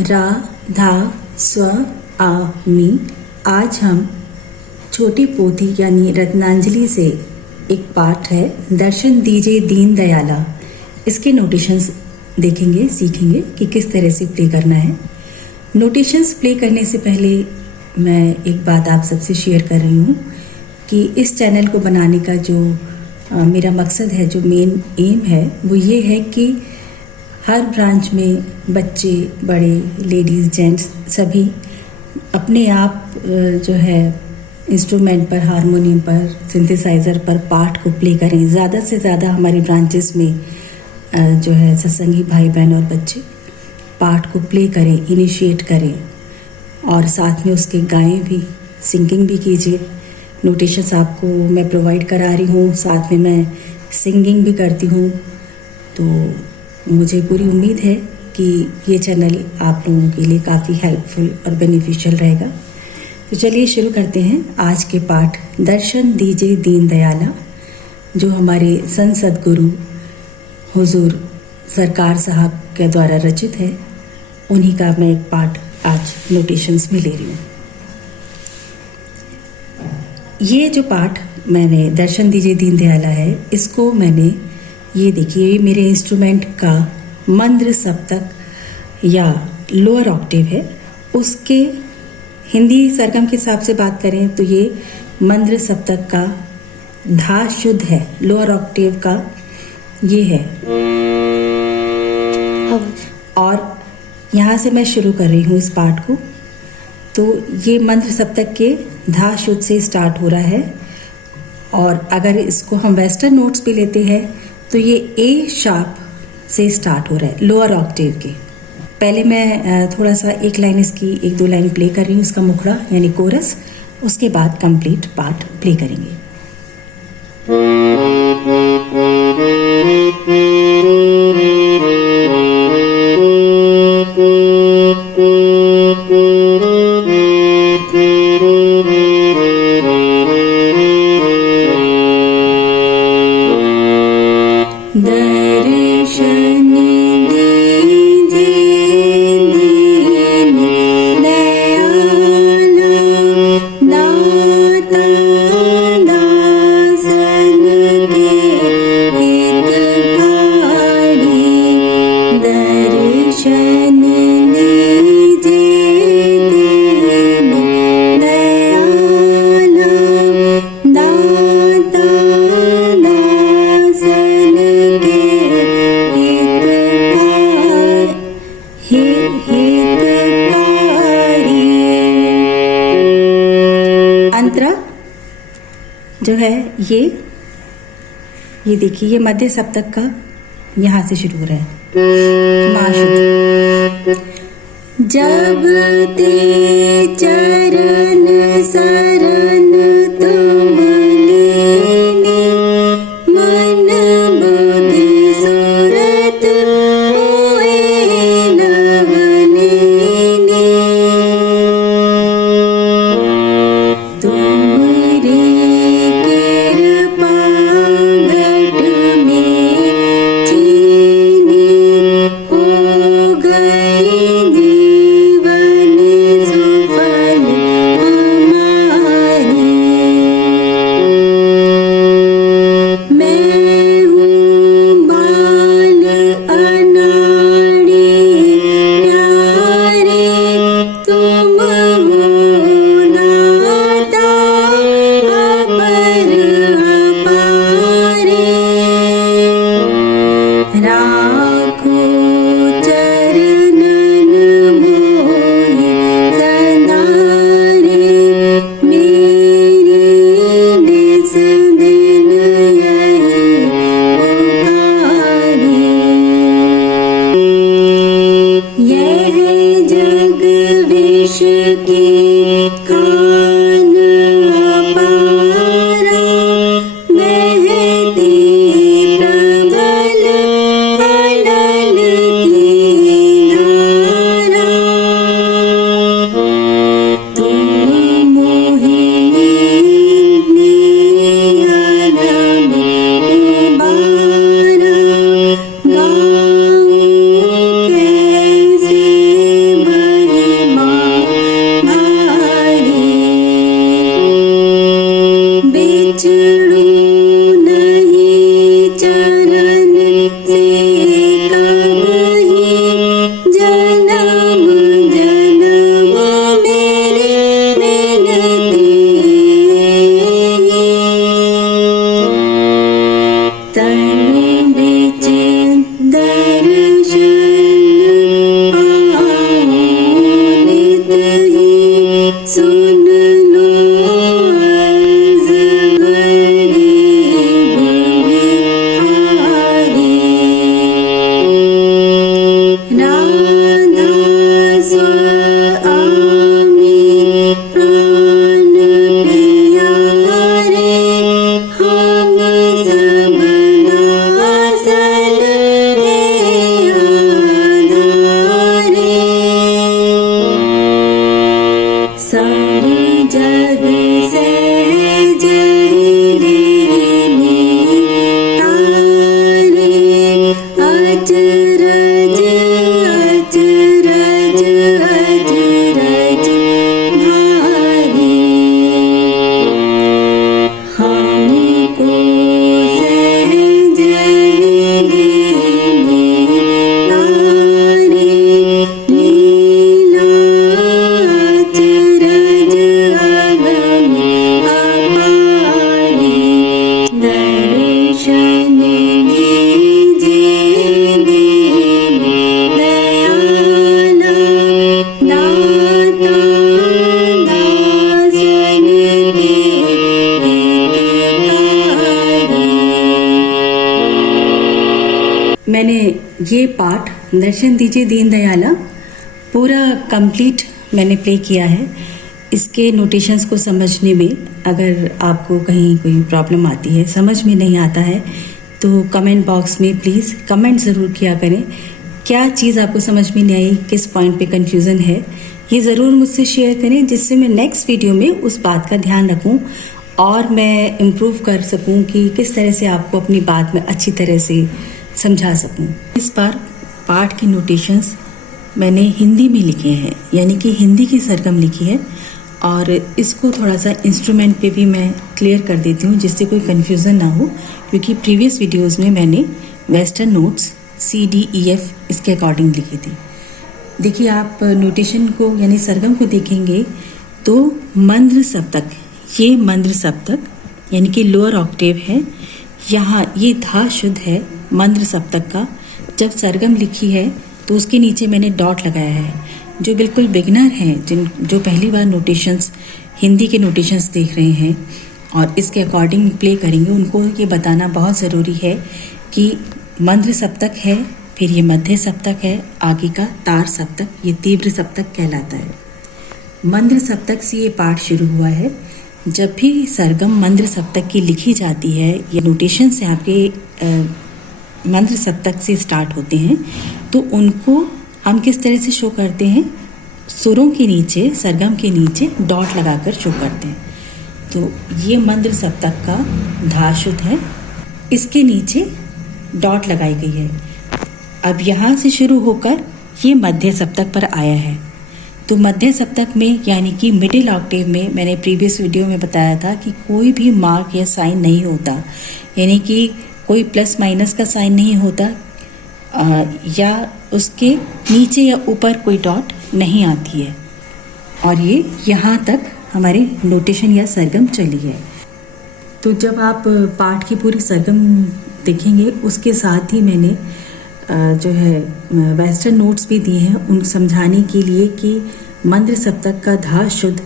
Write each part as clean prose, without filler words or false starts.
रा धा स्व आ मी। आज हम छोटी पोथी यानी रत्नांजलि से एक पाठ है, दर्शन दीजिए दीन दयाला। इसके नोटेशंस देखेंगे, सीखेंगे कि किस तरह से प्ले करना है। नोटेशंस प्ले करने से पहले मैं एक बात आप सबसे शेयर कर रही हूँ कि इस चैनल को बनाने का जो मेरा मकसद है, जो मेन एम है, वो ये है कि हर ब्रांच में बच्चे, बड़े, लेडीज़, जेंट्स सभी अपने आप जो है इंस्ट्रूमेंट पर, हारमोनियम पर, सिंथेसाइज़र पर पाठ को प्ले करें। ज़्यादा से ज़्यादा हमारी ब्रांचेस में जो है सत्संगी भाई बहन और बच्चे पाठ को प्ले करें, इनिशिएट करें और साथ में उसके गाएं भी, सिंगिंग भी कीजिए। नोटेशंस आपको मैं प्रोवाइड करा रही हूँ, साथ में मैं सिंगिंग भी करती हूँ। तो मुझे पूरी उम्मीद है कि ये चैनल आप लोगों के लिए काफ़ी हेल्पफुल और बेनिफिशियल रहेगा। तो चलिए शुरू करते हैं आज के पाठ, दर्शन दीजिए दीन दयाला, जो हमारे संत सद्गुरु हुजूर सरकार साहब के द्वारा रचित है। उन्हीं का मैं एक पाठ आज नोटेशंस में ले रही हूँ। ये जो पाठ मैंने दर्शन दीजिए दीन दयाला है, इसको मैंने, ये देखिए मेरे इंस्ट्रूमेंट का मंद्र सप्तक या लोअर ऑक्टेव है, उसके हिंदी सरगम के हिसाब से बात करें तो ये मंद्र सप्तक का धा शुद्ध है, लोअर ऑक्टेव का ये है। और यहाँ से मैं शुरू कर रही हूँ इस पाठ को। तो ये मंत्र सप्तक के धा शुद्ध से स्टार्ट हो रहा है और अगर इसको हम वेस्टर्न नोट्स पे लेते हैं तो ये ए शार्प से स्टार्ट हो रहा है, लोअर ऑक्टेव के। पहले मैं थोड़ा सा एक लाइन इसकी, एक दो लाइन प्ले कर रही हूँ, इसका मुखड़ा यानी कोरस, उसके बाद कंप्लीट पार्ट प्ले करेंगे। अंतरा जो है ये देखिए, ये मध्य सप्तक का यहाँ से शुरू हो रहा है। माशुद्ध जब ते चरण शरण तुम लीनी, मन बुद्धि सूरत होए नवनीनी। तुमरी कृपा घट में चीनी, हो गई जीवन सुफल हमारी। मैं हूँ बाल अनाड़ी प्यारे, तुम हो नाता अपर अपारे। राखो चरणन मोहि सदारे, मेरी निस दिन यही पुकारे। यह जग विष की खान अपारा, बहती प्रबल अनल की धारा। तुम मोहिनी नियन में उबारा, गाऊं कैसे अचरज अचरज भारी हमको सहज लीने तारी लीला अचरज अगम अपारी दर्शन दीजे दयाला दाता दासन के हितकारी। मैंने ये पाठ दर्शन दीजिए दीन दयाला पूरा कंप्लीट मैंने प्ले किया है। इसके नोटेशंस को समझने में अगर आपको कहीं कोई प्रॉब्लम आती है, समझ में नहीं आता है, तो कमेंट बॉक्स में प्लीज़ कमेंट ज़रूर किया करें। क्या चीज़ आपको समझ में नहीं आई, किस पॉइंट पे कंफ्यूजन है, ये ज़रूर मुझसे शेयर करें, जिससे मैं नेक्स्ट वीडियो में उस बात का ध्यान रखूं और मैं इम्प्रूव कर सकूं कि किस तरह से आपको अपनी बात में अच्छी तरह से समझा सकूं। इस बार पाठ की नोटेशंस मैंने हिंदी में लिखे हैं, यानी कि हिंदी की सरगम लिखी है, और इसको थोड़ा सा इंस्ट्रूमेंट पे भी मैं क्लियर कर देती हूँ जिससे कोई कन्फ्यूज़न ना हो, क्योंकि प्रीवियस वीडियोस में मैंने वेस्टर्न नोट्स CDEF इसके अकॉर्डिंग लिखी थी। देखिए, आप नोटेशन को यानी सरगम को देखेंगे तो मंद्र सप्तक, ये मंद्र सप्तक यानी कि लोअर ऑक्टेव है, यहाँ ये धा शुद्ध है मंद्र सप्तक का। जब सरगम लिखी है तो उसके नीचे मैंने डॉट लगाया है। जो बिल्कुल बिगनर हैं, जो पहली बार नोटेशंस हिंदी के नोटेशंस देख रहे हैं और इसके अकॉर्डिंग प्ले करेंगे, उनको ये बताना बहुत ज़रूरी है कि मंद्र सप्तक है, फिर ये मध्य सप्तक है, आगे का तार सप्तक, ये तीव्र सप्तक कहलाता है। मंद्र सप्तक से ये पाठ शुरू हुआ है। जब भी सरगम मंद्र सप्तक की लिखी जाती है, ये नोटेशन से आपके मंद्र सप्तक से स्टार्ट होते हैं, तो उनको हम किस तरह से शो करते हैं, सुरों के नीचे, सरगम के नीचे डॉट लगाकर शो करते हैं। तो ये मंद्र सप्तक का धा शुद्ध है, इसके नीचे डॉट लगाई गई है। अब यहाँ से शुरू होकर ये मध्य सप्तक पर आया है। तो मध्य सप्तक में यानी कि मिडिल ऑक्टेव में मैंने प्रीवियस वीडियो में बताया था कि कोई भी मार्क या साइन नहीं होता, यानी कि कोई प्लस माइनस का साइन नहीं होता, या उसके नीचे या ऊपर कोई डॉट नहीं आती है। और ये यहाँ तक हमारे नोटेशन या सरगम चली है। तो जब आप पाठ की पूरी सरगम देखेंगे, उसके साथ ही मैंने जो है वेस्टर्न नोट्स भी दिए हैं उन समझाने के लिए कि मंद्र सप्तक का धा शुद्ध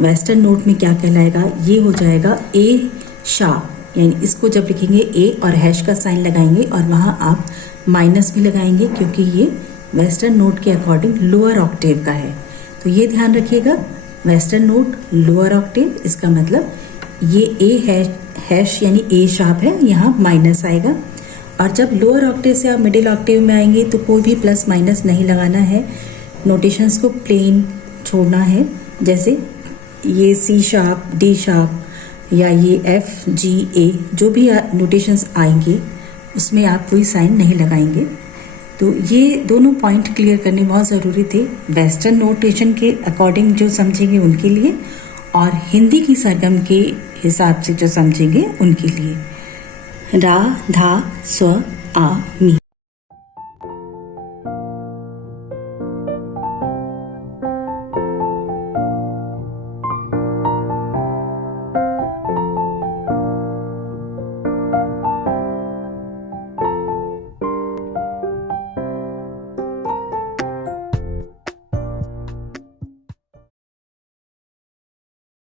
वेस्टर्न नोट में क्या कहलाएगा। ये हो जाएगा ए शा, यानी इसको जब लिखेंगे ए और हैश का साइन लगाएंगे और वहाँ आप माइनस भी लगाएंगे, क्योंकि ये वेस्टर्न नोट के अकॉर्डिंग लोअर ऑक्टेव का है। तो ये ध्यान रखिएगा, वेस्टर्न नोट लोअर ऑक्टेव, इसका मतलब ये ए हैश यानी ए शार्प है, यहाँ माइनस आएगा। और जब लोअर ऑक्टेव से आप मिडिल ऑक्टेव में आएंगे तो कोई भी प्लस माइनस नहीं लगाना है, नोटेशंस को प्लेन छोड़ना है। जैसे ये सी शार्प, डी शार्प या ये एफ, जी, ए, जो भी नोटेशंस आएंगे उसमें आप कोई साइन नहीं लगाएंगे। तो ये दोनों पॉइंट क्लियर करने बहुत ज़रूरी थे, वेस्टर्न नोटेशन के अकॉर्डिंग जो समझेंगे उनके लिए, और हिंदी की सरगम के हिसाब से जो समझेंगे उनके लिए। रा, धा, स्व, आ, मी।